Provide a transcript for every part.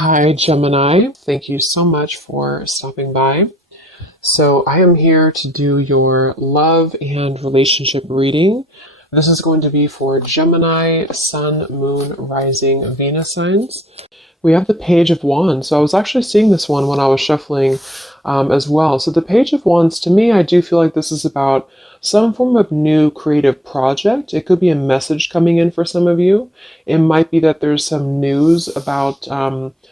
Hi, Gemini. Thank you so much for stopping by. So, I am here to do your love and relationship reading. This is going to be for Gemini, Sun, Moon, Rising, Venus signs. We have the Page of Wands. So I was actually seeing this one when I was shuffling as well. So the Page of Wands, to me, I do feel like this is about some form of new creative project. It could be a message coming in for some of you. It might be that there's some news about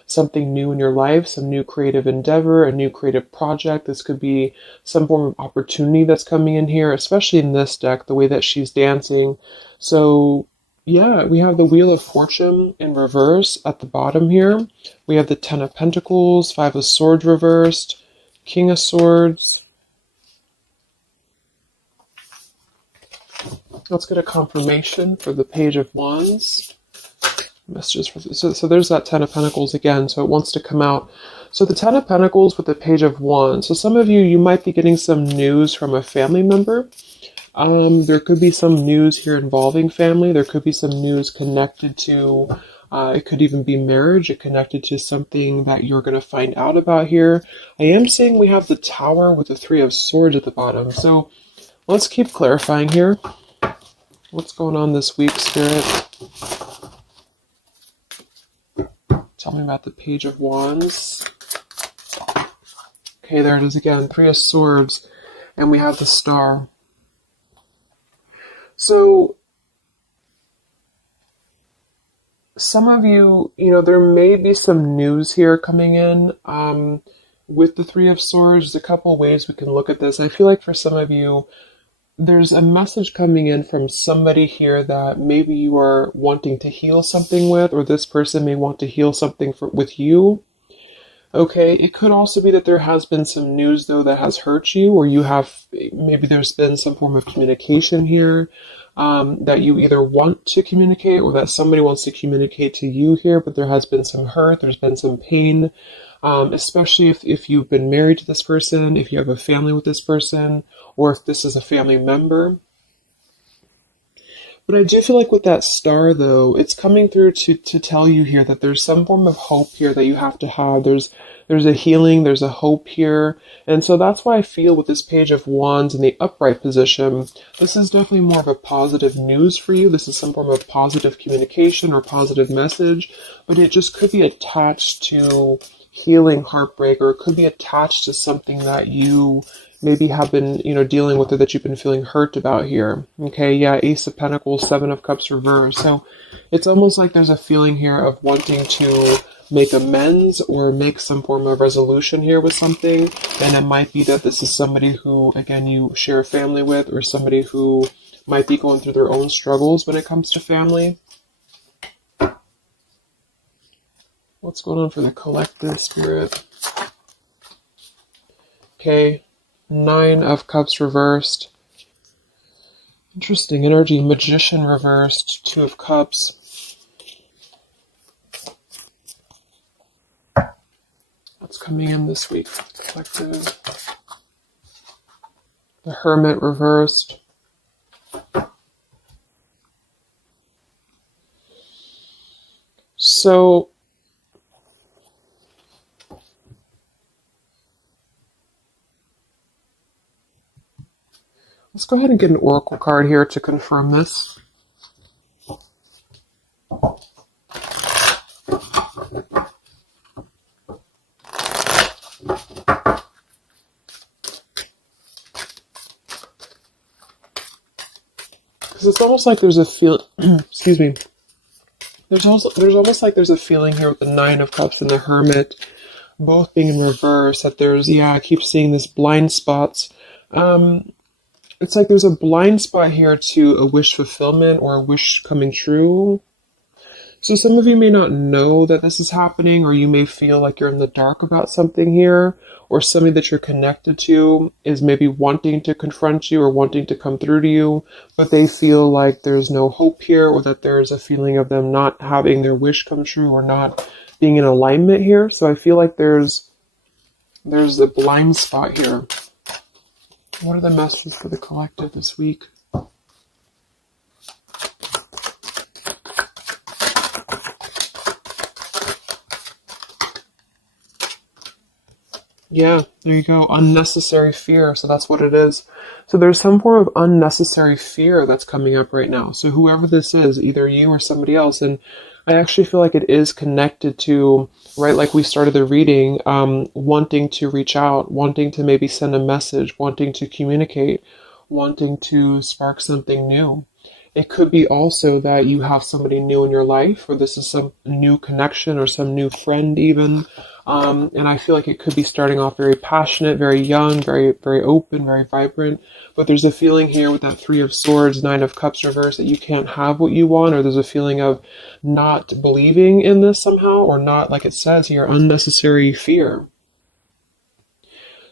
something new in your life, some new creative endeavor, a new creative project. This could be some form of opportunity that's coming in here, especially in this deck, the way that she's dancing. So yeah, we have the Wheel of Fortune in reverse at the bottom here. We have the Ten of Pentacles, Five of Swords reversed, King of Swords. Let's get a confirmation for the Page of Wands. Messages for so there's that Ten of Pentacles again, so it wants to come out. So the Ten of Pentacles with the Page of Wands. So some of you might be getting some news from a family member. There could be some news here involving family. There could be some news connected to, it could even be marriage. It connected to something that you're going to find out about here. I am seeing we have the Tower with the Three of Swords at the bottom. So let's keep clarifying here. What's going on this week, Spirit? Tell me about the Page of Wands. Okay, there it is again. Three of Swords. And we have the Star. So, some of you, there may be some news here coming in with the Three of Swords. There's a couple ways we can look at this. I feel like for some of you, there's a message coming in from somebody here that maybe you are wanting to heal something with, or this person may want to heal something with you. Okay, it could also be that there has been some news, though, that has hurt you, or maybe there's been some form of communication here that you either want to communicate or that somebody wants to communicate to you here, but there has been some hurt, there's been some pain, especially if you've been married to this person, if you have a family with this person, or if this is a family member. But I do feel like with that Star, though, it's coming through to tell you here that there's some form of hope here that you have to have. There's a healing, there's a hope here. And so that's why I feel with this Page of Wands in the upright position, this is definitely more of a positive news for you. This is some form of positive communication or positive message, but it just could be attached to healing heartbreak, or it could be attached to something that you maybe have been, dealing with, or that you've been feeling hurt about here. Okay, yeah, Ace of Pentacles, Seven of Cups reversed. So it's almost like there's a feeling here of wanting to make amends or make some form of resolution here with something. And it might be that this is somebody who, again, you share a family with, or somebody who might be going through their own struggles when it comes to family. What's going on for the collective, Spirit? Okay. Nine of Cups reversed. Interesting energy. Magician reversed. Two of Cups. What's coming in this week for the collective? The Hermit reversed. So let's go ahead and get an oracle card here to confirm this. Because it's almost like there's a excuse me. There's almost like there's a feeling here with the Nine of Cups and the Hermit both being in reverse, that there's, I keep seeing this blind spots. It's like there's a blind spot here to a wish fulfillment or a wish coming true. So some of you may not know that this is happening, or you may feel like you're in the dark about something here, or somebody that you're connected to is maybe wanting to confront you or wanting to come through to you, but they feel like there's no hope here, or that there's a feeling of them not having their wish come true or not being in alignment here. So I feel like there's the blind spot here. What are the messages for the collective this week? Yeah, there you go. Unnecessary fear. So that's what it is. So there's some form of unnecessary fear that's coming up right now. So whoever this is, either you or somebody else, and I actually feel like it is connected to, right, like we started the reading, wanting to reach out, wanting to maybe send a message, wanting to communicate, wanting to spark something new. It could be also that you have somebody new in your life, or this is some new connection or some new friend even. And I feel like it could be starting off very passionate, very young, very, very open, very vibrant. But there's a feeling here with that Three of Swords, Nine of Cups reverse that you can't have what you want, or there's a feeling of not believing in this somehow, or not, like it says here, unnecessary fear.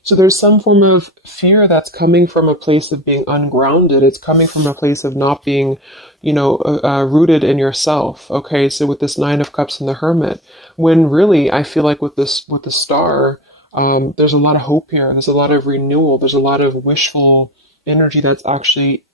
So there's some form of fear that's coming from a place of being ungrounded. It's coming from a place of not being, rooted in yourself. Okay, so with this Nine of Cups and the Hermit, when really I feel like with the Star, there's a lot of hope here. There's a lot of renewal. There's a lot of wishful energy that's actually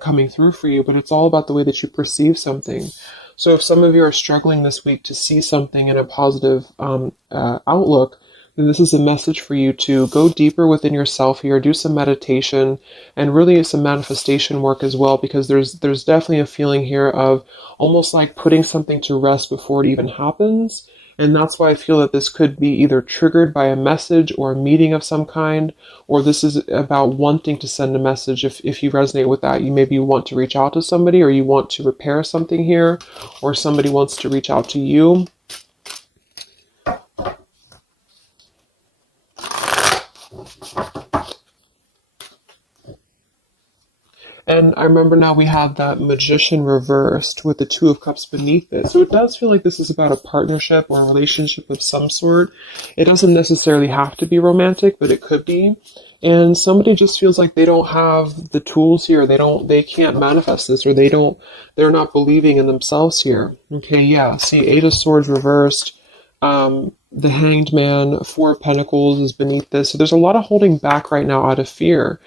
coming through for you. But it's all about the way that you perceive something. So if some of you are struggling this week to see something in a positive outlook, then this is a message for you to go deeper within yourself here, do some meditation, and really some manifestation work as well, because there's definitely a feeling here of almost like putting something to rest before it even happens. And that's why I feel that this could be either triggered by a message or a meeting of some kind, or this is about wanting to send a message. If you resonate with that, you maybe want to reach out to somebody, or you want to repair something here, or somebody wants to reach out to you. And I remember now we have that Magician reversed with the Two of Cups beneath it. So it does feel like this is about a partnership or a relationship of some sort. It doesn't necessarily have to be romantic, but it could be. And somebody just feels like they don't have the tools here. They can't manifest this, or they're not believing in themselves here. Okay, yeah. See, Eight of Swords reversed. The Hanged Man, Four of Pentacles is beneath this. So there's a lot of holding back right now out of fear.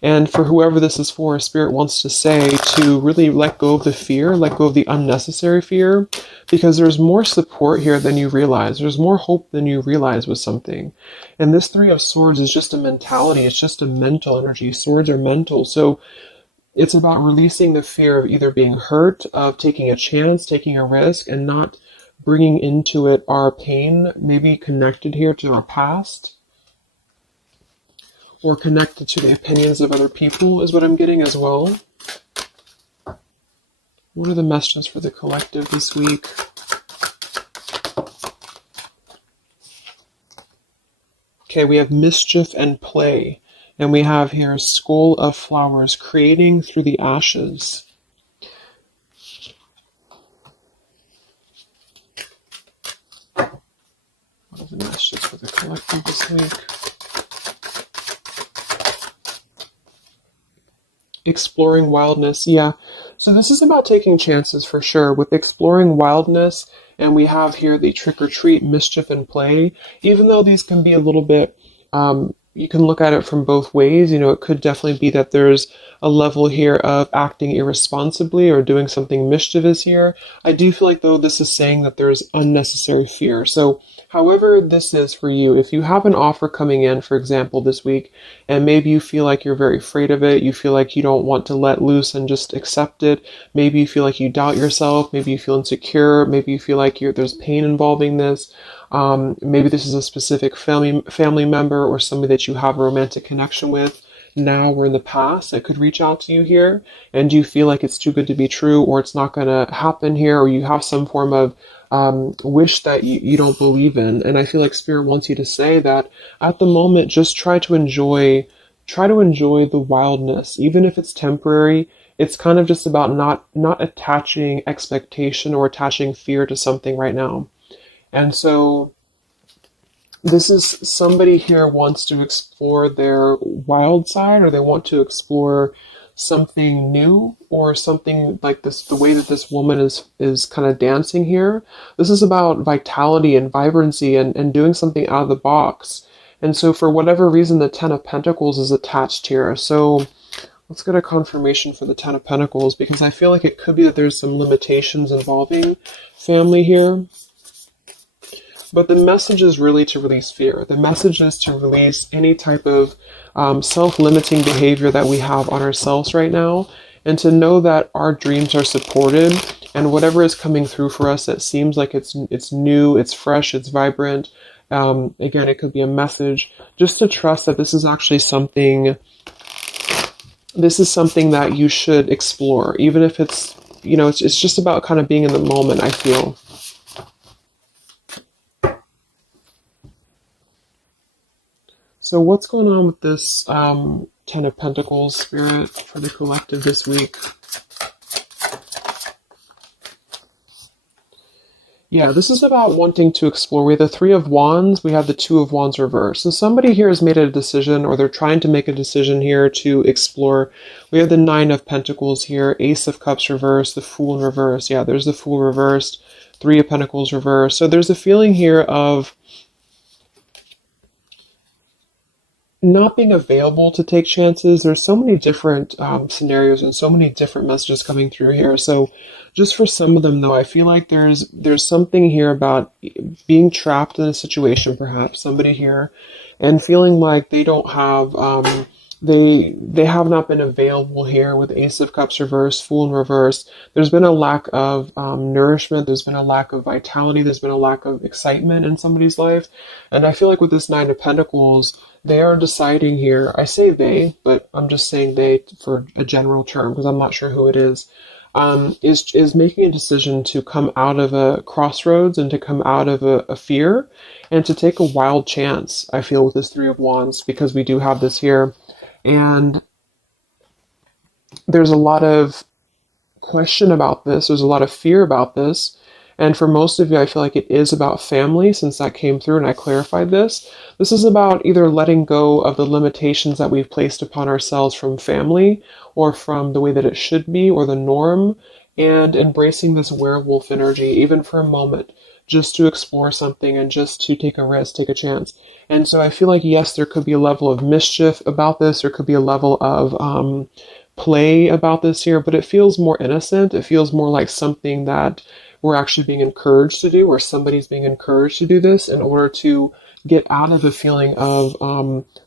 And for whoever this is for, Spirit wants to say to really let go of the fear, let go of the unnecessary fear, because there's more support here than you realize. There's more hope than you realize with something. And this Three of Swords is just a mentality. It's just a mental energy. Swords are mental. So it's about releasing the fear of either being hurt, of taking a chance, taking a risk, and not bringing into it our pain, maybe connected here to our past, or connected to the opinions of other people is what I'm getting as well. What are the messages for the collective this week? Okay, we have mischief and play. And we have here Skull of Flowers, creating through the ashes. What are the messages for the collective this week? Exploring wildness, yeah. So this is about taking chances for sure with exploring wildness, and we have here the trick or treat, mischief, and play. Even though these can be a little bit, you can look at it from both ways. It could definitely be that there's a level here of acting irresponsibly or doing something mischievous here. I do feel like, though, this is saying that there's unnecessary fear. So however this is for you, if you have an offer coming in, for example, this week, and maybe you feel like you're very afraid of it, you feel like you don't want to let loose and just accept it, maybe you feel like you doubt yourself, maybe you feel insecure, maybe you feel like there's pain involving this, maybe this is a specific family member or somebody that you have a romantic connection with now or in the past that could reach out to you here, and you feel like it's too good to be true, or it's not going to happen here, or you have some form of wish that you don't believe in. And I feel like Spirit wants you to say that at the moment, just try to enjoy the wildness, even if it's temporary. It's kind of just about not attaching expectation or attaching fear to something right now. And so this is somebody here wants to explore their wild side, or they want to explore something new, or something like this, the way that this woman is kind of dancing here. This is about vitality and vibrancy and doing something out of the box. And so for whatever reason, the Ten of Pentacles is attached here. So let's get a confirmation for the Ten of Pentacles, because I feel like it could be that there's some limitations involving family here. But the message is really to release fear. The message is to release any type of self-limiting behavior that we have on ourselves right now, and to know that our dreams are supported, and whatever is coming through for us that seems like it's new, it's fresh, it's vibrant. Again, it could be a message, just to trust that this is actually something. This is something that you should explore, even if it's, it's just about kind of being in the moment, I feel. So what's going on with this Ten of Pentacles, Spirit, for the collective this week? Yeah, this is about wanting to explore. We have the Three of Wands, we have the Two of Wands reversed. So somebody here has made a decision, or they're trying to make a decision here to explore. We have the Nine of Pentacles here, Ace of Cups reversed, the Fool in reverse. Yeah, there's the Fool reversed, Three of Pentacles reversed. So there's a feeling here of not being available to take chances. There's so many different scenarios and so many different messages coming through here. So just for some of them, though, I feel like there's something here about being trapped in a situation, perhaps somebody here, and feeling like they don't have they have not been available here with Ace of Cups reversed, Fool in reverse. There's been a lack of nourishment. There's been a lack of vitality. There's been a lack of excitement in somebody's life. And I feel like with this Nine of Pentacles, they are deciding here, I say they, but I'm just saying they for a general term because I'm not sure who it is making a decision to come out of a crossroads and to come out of a fear and to take a wild chance, I feel, with this Three of Wands, because we do have this here. And there's a lot of question about this. There's a lot of fear about this. And for most of you, I feel like it is about family, since that came through and I clarified this. This is about either letting go of the limitations that we've placed upon ourselves from family or from the way that it should be or the norm, and embracing this werewolf energy, even for a moment, just to explore something and just to take a risk, take a chance. And so I feel like, yes, there could be a level of mischief about this. There could be a level of play about this here, but it feels more innocent. It feels more like something that we're actually being encouraged to do, or somebody's being encouraged to do this in order to get out of a feeling of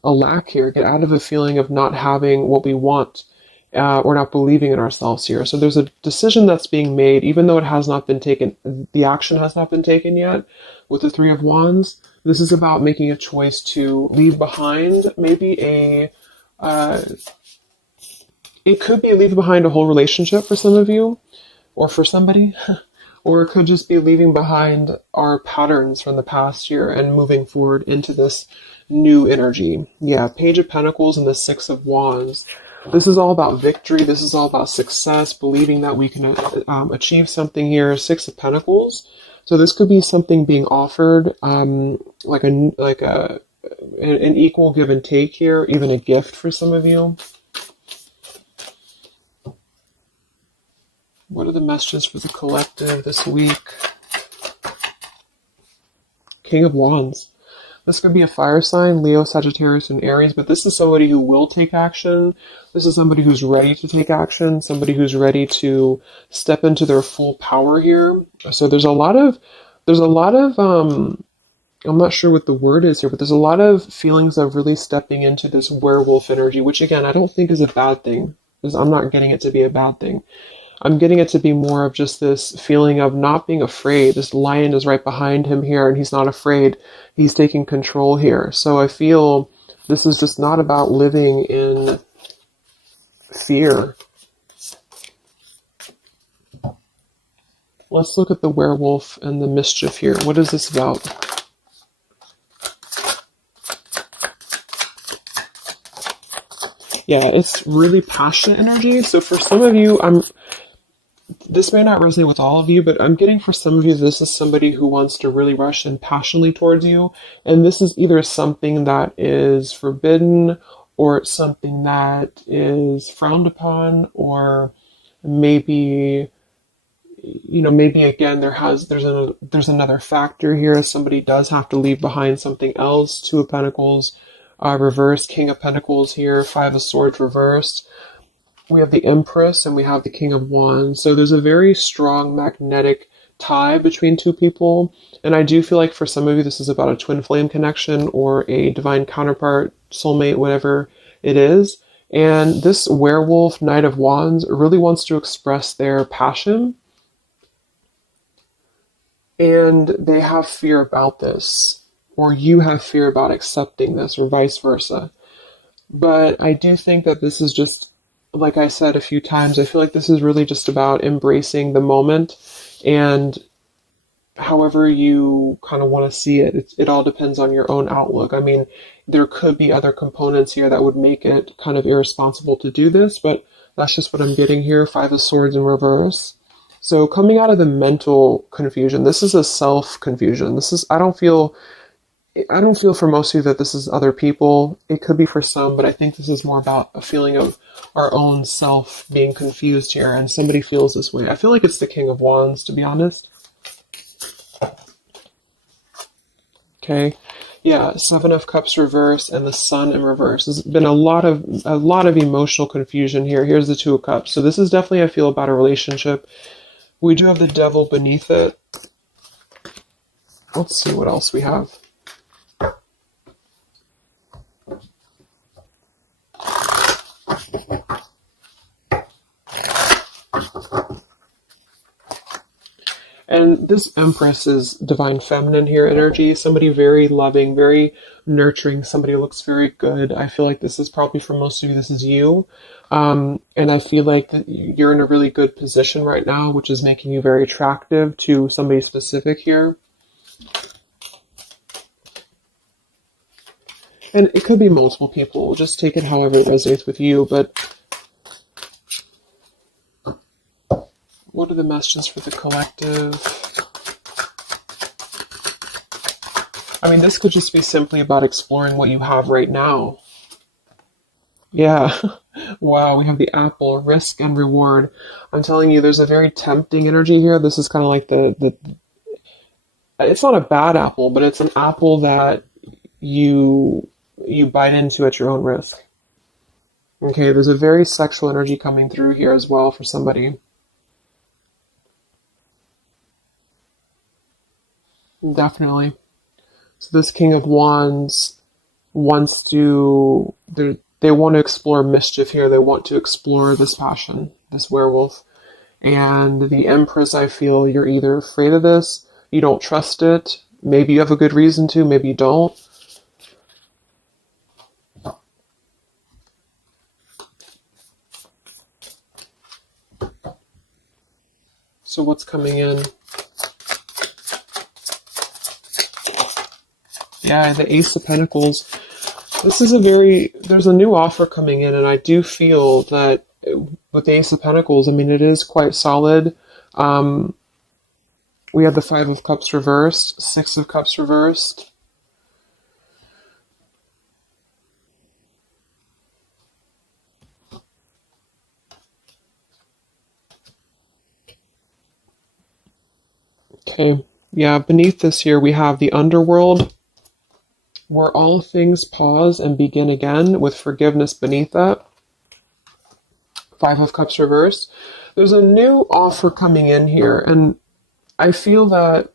a lack here, get out of a feeling of not having what we want, or not believing in ourselves here. So there's a decision that's being made, even though it has not been taken, the action has not been taken yet with the Three of Wands. This is about making a choice to leave behind maybe it could be leaving behind a whole relationship for some of you, or for somebody. Or it could just be leaving behind our patterns from the past year and moving forward into this new energy. Yeah, Page of Pentacles and the Six of Wands. This is all about victory. This is all about success, believing that we can achieve something here. Six of Pentacles. So this could be something being offered, like an equal give and take here, even a gift for some of you. What are the messages for the collective this week? King of Wands. This could be a fire sign, Leo, Sagittarius, and Aries, but this is somebody who will take action. This is somebody who's ready to take action, somebody who's ready to step into their full power here. So there's a lot of, I'm not sure what the word is here, but there's a lot of feelings of really stepping into this werewolf energy, which again, I don't think is a bad thing, because I'm not getting it to be a bad thing. I'm getting it to be more of just this feeling of not being afraid. This lion is right behind him here, and he's not afraid. He's taking control here. So I feel this is just not about living in fear. Let's look at the werewolf and the mischief here. What is this about? Yeah, it's really passionate energy. So for some of you, this may not resonate with all of you, but I'm getting for some of you, this is somebody who wants to really rush in passionately towards you. And this is either something that is forbidden, or it's something that is frowned upon, or maybe, maybe again, there's another factor here. Somebody does have to leave behind something else. Two of Pentacles reversed, King of Pentacles here, Five of Swords reversed. We have the Empress and we have the King of Wands. So there's a very strong magnetic tie between two people. And I do feel like for some of you, this is about a twin flame connection or a divine counterpart, soulmate, whatever it is. And this werewolf, Knight of Wands, really wants to express their passion. And they have fear about this, or you have fear about accepting this, or vice versa. But I do think that this is just, like I said a few times, I feel like this is really just about embracing the moment, and however you kind of want to see it, it all depends on your own outlook. I mean, there could be other components here that would make it kind of irresponsible to do this, but that's just what I'm getting here. Five of Swords in reverse. So coming out of the mental confusion, this is a self-confusion. I don't feel for most of you that this is other people. It could be for some, but I think this is more about a feeling of our own self being confused here, and somebody feels this way. I feel like it's the King of Wands, to be honest. Okay. Yeah, Seven of Cups reverse and the Sun in reverse. There's been a lot of emotional confusion here. Here's the Two of Cups. So this is definitely, I feel, about a relationship. We do have the Devil beneath it. Let's see what else we have. And this Empress is divine feminine here energy. Somebody very loving, very nurturing. Somebody who looks very good. I feel like this is probably for most of you, this is you. And I feel like you're in a really good position right now, which is making you very attractive to somebody specific here. And it could be multiple people. Just take it however it resonates with you. But what are the messages for the collective? I mean, this could just be simply about exploring what you have right now. Yeah. Wow, we have the apple, risk and reward. I'm telling you, there's a very tempting energy here. This is kind of like it's not a bad apple, but it's an apple that you bite into at your own risk. Okay, there's a very sexual energy coming through here as well for somebody. Definitely. So this King of Wands wants to, they want to explore mischief here. They want to explore this passion, this werewolf. And the Empress, I feel you're either afraid of this, you don't trust it, maybe you have a good reason to, maybe you don't. So what's coming in? Yeah, the Ace of Pentacles. This is there's a new offer coming in, and I do feel that with the Ace of Pentacles, I mean, it is quite solid. We have the Five of Cups reversed, Six of Cups reversed. Okay, yeah, beneath this here, we have the Underworld, where all things pause and begin again, with forgiveness beneath that. Five of Cups reversed. There's a new offer coming in here, and I feel that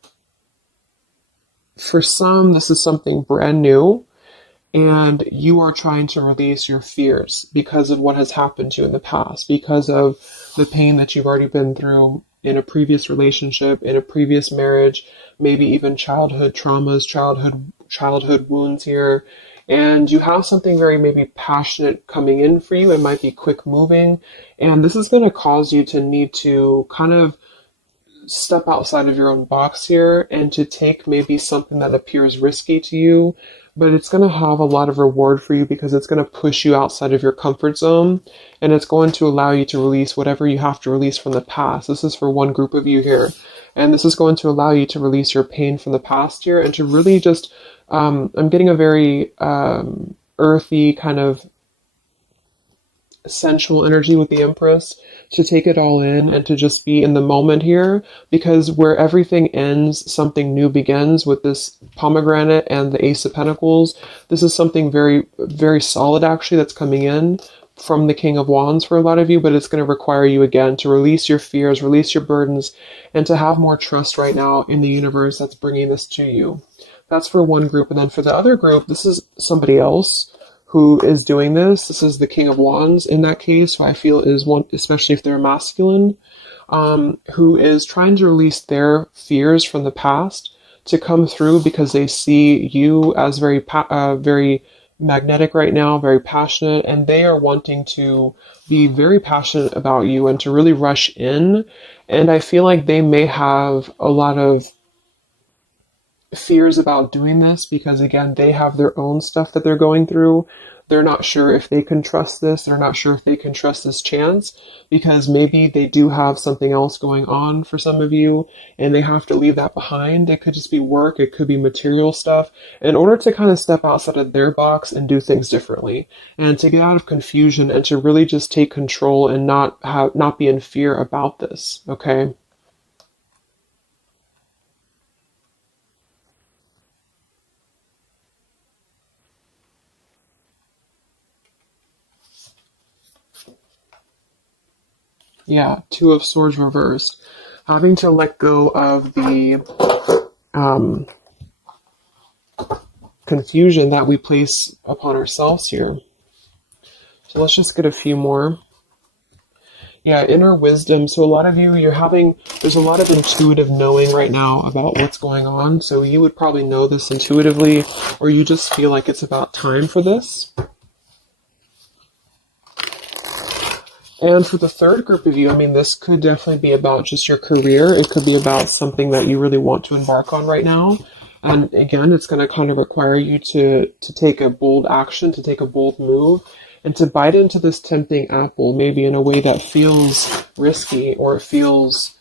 for some, this is something brand new, and you are trying to release your fears because of what has happened to you in the past, because of the pain that you've already been through in a previous relationship, in a previous marriage, maybe even childhood traumas, childhood wounds here. And you have something very maybe passionate coming in for you. It might be quick moving. And this is going to cause you to need to kind of step outside of your own box here and to take maybe something that appears risky to you, but it's going to have a lot of reward for you because it's going to push you outside of your comfort zone, and it's going to allow you to release whatever you have to release from the past. This is for one group of you here, and this is going to allow you to release your pain from the past here and to really just, I'm getting a very earthy kind of sensual energy with the Empress, to take it all in and to just be in the moment here, because where everything ends, something new begins with this pomegranate and the Ace of Pentacles. This is something very, very solid actually that's coming in, from the King of Wands for a lot of you, but it's going to require you again to release your fears, release your burdens, and to have more trust right now in the universe that's bringing this to you. That's for one group. And then for the other group, this is somebody else who is doing this. This is the King of Wands in that case, who I feel is one, especially if they're masculine, who is trying to release their fears from the past to come through because they see you as very magnetic right now, very passionate, and they are wanting to be very passionate about you and to really rush in. And I feel like they may have a lot of fears about doing this because, again, they have their own stuff that they're going through. They're not sure if they can trust this. They're not sure if they can trust this chance because maybe they do have something else going on for some of you and they have to leave that behind. It could just be work. It could be material stuff in order to kind of step outside of their box and do things differently and to get out of confusion and to really just take control and not be in fear about this. Okay. Yeah, Two of Swords reversed. Having to let go of the confusion that we place upon ourselves here. So let's just get a few more. Yeah, inner wisdom. So a lot of you, there's a lot of intuitive knowing right now about what's going on. So you would probably know this intuitively, or you just feel like it's about time for this. And for the third group of you, I mean, this could definitely be about just your career. It could be about something that you really want to embark on right now. And again, it's going to kind of require you to take a bold action, to take a bold move, and to bite into this tempting apple, maybe in a way that feels risky or it feels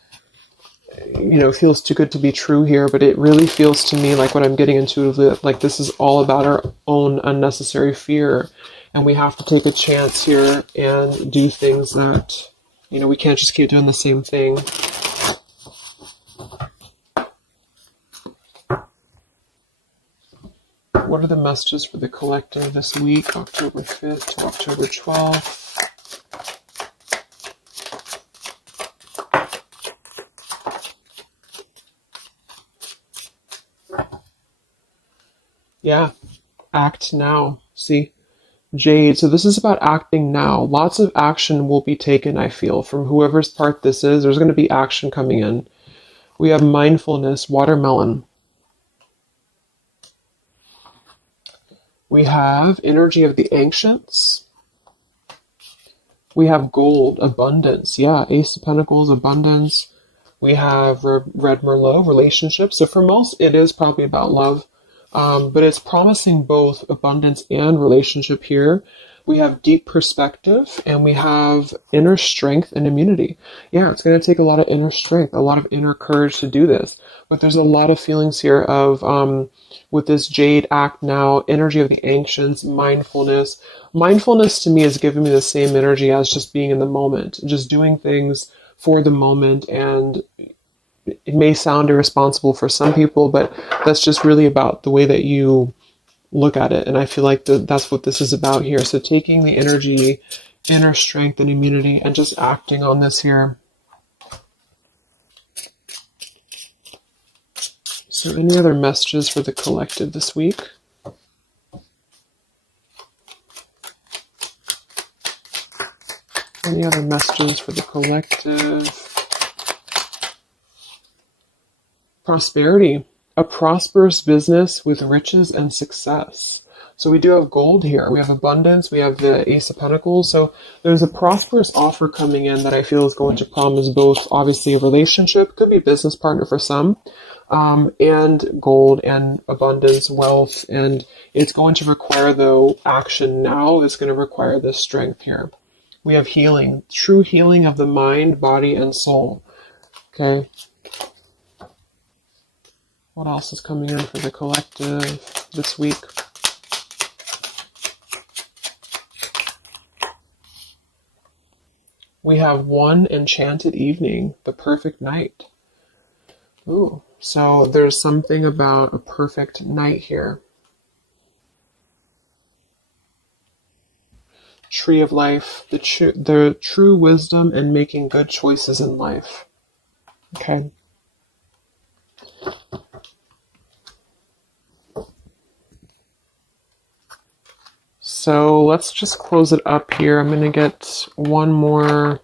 too good to be true here. But it really feels to me like what I'm getting intuitively, like this is all about our own unnecessary fear. And we have to take a chance here and do things that, we can't just keep doing the same thing. What are the messages for the collective this week, October 5th to October 12th? Yeah, act now. See? Jade, so this is about acting now. Lots of action will be taken, I feel, from whoever's part this is. There's going to be action coming in. We have mindfulness, watermelon. We have energy of the ancients. We have gold, abundance. Yeah, Ace of Pentacles, abundance. We have Red Merlot, relationships. So for most, it is probably about love. But it's promising both abundance and relationship here. We have deep perspective and we have inner strength and immunity. Yeah, it's going to take a lot of inner strength, a lot of inner courage to do this. But there's a lot of feelings here of, with this Jade, act now, energy of the ancients, mindfulness. Mindfulness to me is giving me the same energy as just being in the moment, just doing things for the moment. And it may sound irresponsible for some people, but that's just really about the way that you look at it. And I feel like that's what this is about here. So taking the energy, inner strength and immunity and just acting on this here. So any other messages for the collective this week? Any other messages for the collective? Prosperity, a prosperous business with riches and success. So we do have gold here. We have abundance. We have the Ace of Pentacles. So there's a prosperous offer coming in that I feel is going to promise both, obviously, a relationship, could be a business partner for some, and gold and abundance, wealth. And it's going to require, though, action now. It's going to require this strength here. We have healing, true healing of the mind, body, and soul. Okay. What else is coming in for the collective this week? We have one enchanted evening, the perfect night. Ooh, so there's something about a perfect night here. tree of life, the true wisdom and making good choices in life. Okay. So let's just close it up here. I'm going to get one more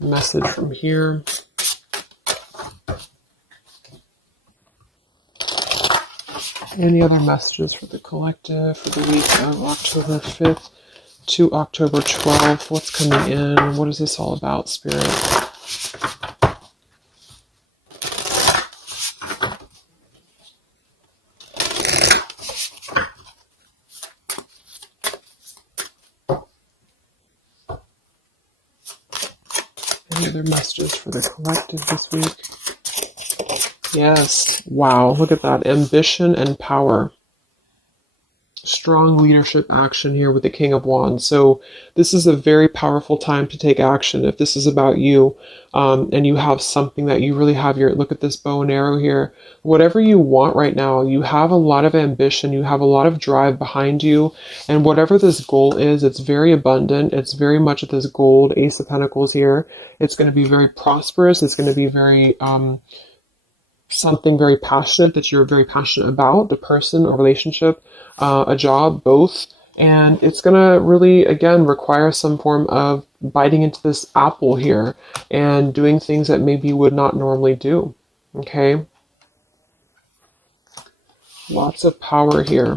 message from here. Any other messages for the collective for the week of October 5th to October 12th? What's coming in? What is this all about, Spirit? Any other messages for the collective this week? Yes. Wow, look at that. Ambition and power. Strong leadership action here with the King of Wands. So this is a very powerful time to take action. If this is about you, and you have something that you really have your, look at this bow and arrow here, whatever you want right now, you have a lot of ambition, you have a lot of drive behind you, and whatever this goal is, it's very abundant. It's very much at this gold Ace of Pentacles here. It's going to be very prosperous. It's going to be very, something very passionate that you're very passionate about, the person or relationship, a job, both. And it's going to really, again, require some form of biting into this apple here and doing things that maybe you would not normally do. Okay? Lots of power here.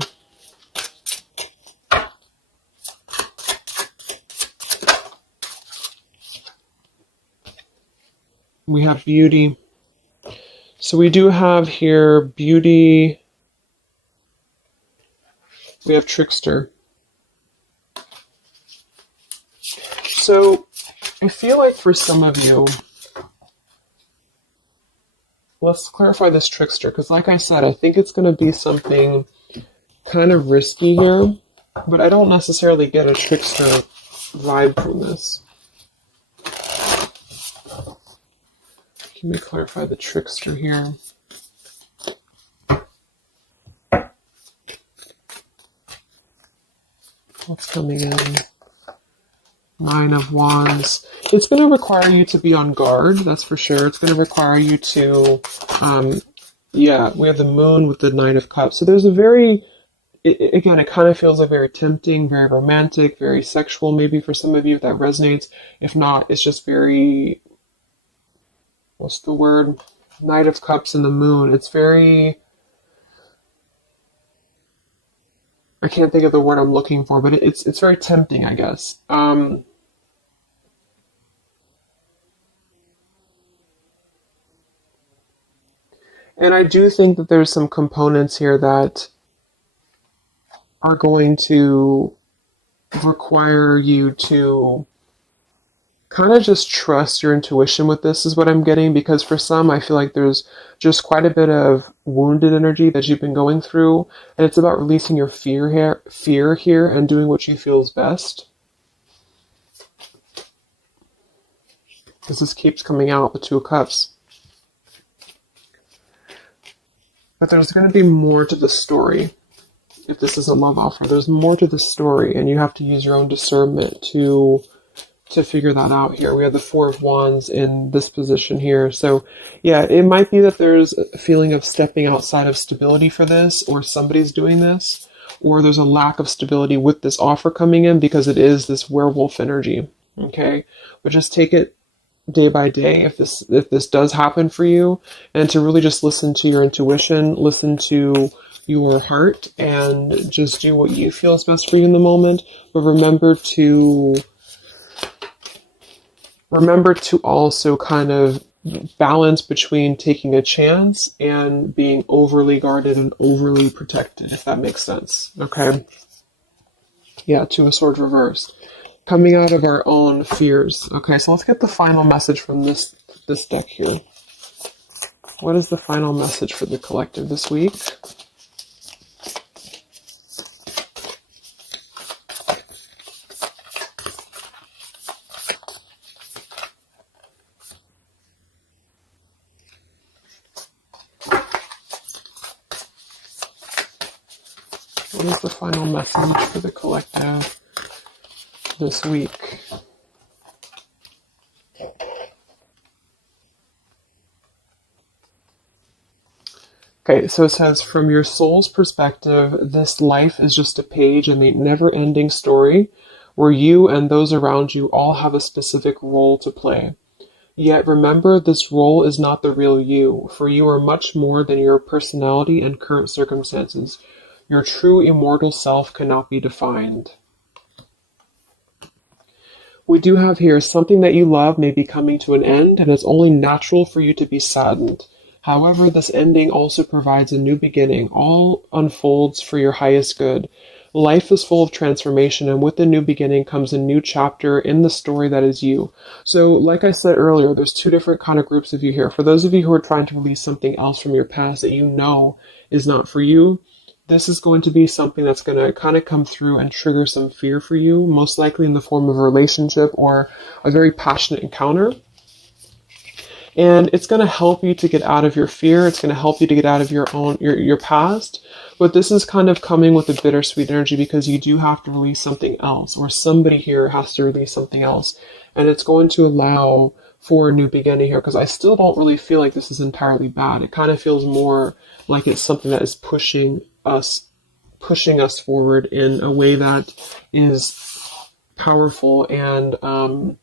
We have beauty. So we do have here beauty. We have trickster. So I feel like for some of you, let's clarify this trickster, because like I said, I think it's going to be something kind of risky here, but I don't necessarily get a trickster vibe from this. Let me clarify the trickster here. What's coming in? Nine of Wands. It's going to require you to be on guard, that's for sure. It's going to require you to, yeah, we have the Moon with the Nine of Cups. So there's a very, again, it kind of feels like very tempting, very romantic, very sexual, maybe for some of you if that resonates. If not, it's just very, what's the word? Knight of Cups and the Moon. It's very, I can't think of the word I'm looking for, but it's very tempting, I guess. And I do think that there's some components here that are going to require you to kind of just trust your intuition with this, is what I'm getting, because for some, I feel like there's just quite a bit of wounded energy that you've been going through, and it's about releasing your fear here and doing what you feel is best. Because this keeps coming out, the Two of Cups. But there's going to be more to the story. If this is a love offer, there's more to the story, and you have to use your own discernment to figure that out here. We have the Four of Wands in this position here. So yeah, it might be that there's a feeling of stepping outside of stability for this, or somebody's doing this, or there's a lack of stability with this offer coming in because it is this werewolf energy. Okay, but just take it day by day if this does happen for you, and to really just listen to your intuition, listen to your heart, and just do what you feel is best for you in the moment. But remember to also kind of balance between taking a chance and being overly guarded and overly protected, if that makes sense. Okay? Yeah, Two of Swords reversed. Coming out of our own fears. Okay, so let's get the final message from this deck here. What is the final message for the collective this week? What is the final message for the collective this week. Okay, so it says, from your soul's perspective, this life is just a page in the never-ending story where you and those around you all have a specific role to play. Yet remember, this role is not the real you, for you are much more than your personality and current circumstances. Your true immortal self cannot be defined. We do have here, something that you love may be coming to an end, and it's only natural for you to be saddened. However, this ending also provides a new beginning. All unfolds for your highest good. Life is full of transformation, and with the new beginning comes a new chapter in the story that is you. So, like I said earlier, there's two different kind of groups of you here. For those of you who are trying to release something else from your past that you know is not for you, this is going to be something that's going to kind of come through and trigger some fear for you, most likely in the form of a relationship or a very passionate encounter. And it's going to help you to get out of your fear. It's going to help you to get out of your past. But this is kind of coming with a bittersweet energy because you do have to release something else, or somebody here has to release something else. And it's going to allow for a new beginning here, because I still don't really feel like this is entirely bad. It kind of feels more like it's something that is pushing us forward in a way that is powerful and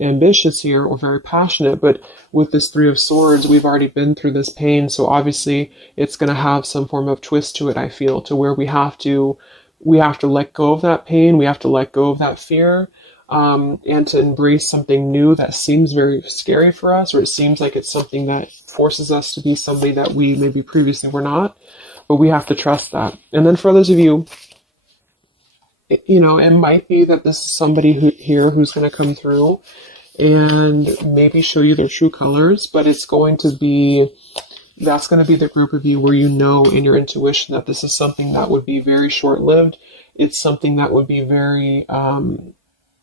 ambitious here, or very passionate. But with this Three of Swords, we've already been through this pain, so obviously it's going to have some form of twist to it, I feel, to where we have to let go of that pain, we have to let go of that fear, and to embrace something new that seems very scary for us, or it seems like it's something that forces us to be somebody that we maybe previously were not, but we have to trust that. And then for others of you, it might be that this is somebody who's going to come through and maybe show you their true colors, but that's going to be the group of you where you know in your intuition that this is something that would be very short-lived. It's something that would be very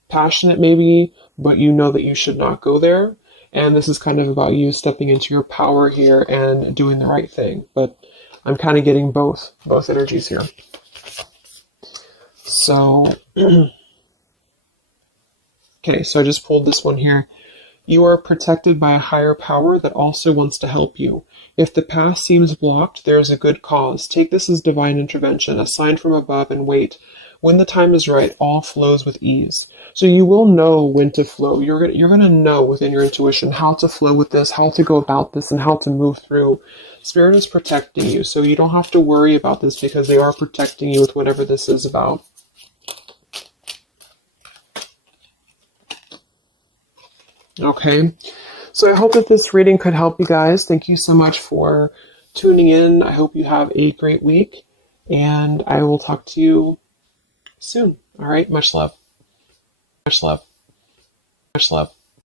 passionate maybe, but you know that you should not go there. And this is kind of about you stepping into your power here and doing the right thing. But I'm kind of getting both energies here. So, okay, so I just pulled this one here. You are protected by a higher power that also wants to help you. If the path seems blocked, there is a good cause. Take this as divine intervention, a sign from above, and wait. When the time is right, all flows with ease. So you will know when to flow. You're going to know within your intuition how to flow with this, how to go about this, and how to move through. Spirit is protecting you, so you don't have to worry about this because they are protecting you with whatever this is about. Okay, so I hope that this reading could help you guys. Thank you so much for tuning in. I hope you have a great week, and I will talk to you soon. All right, much love. Much love. Much love.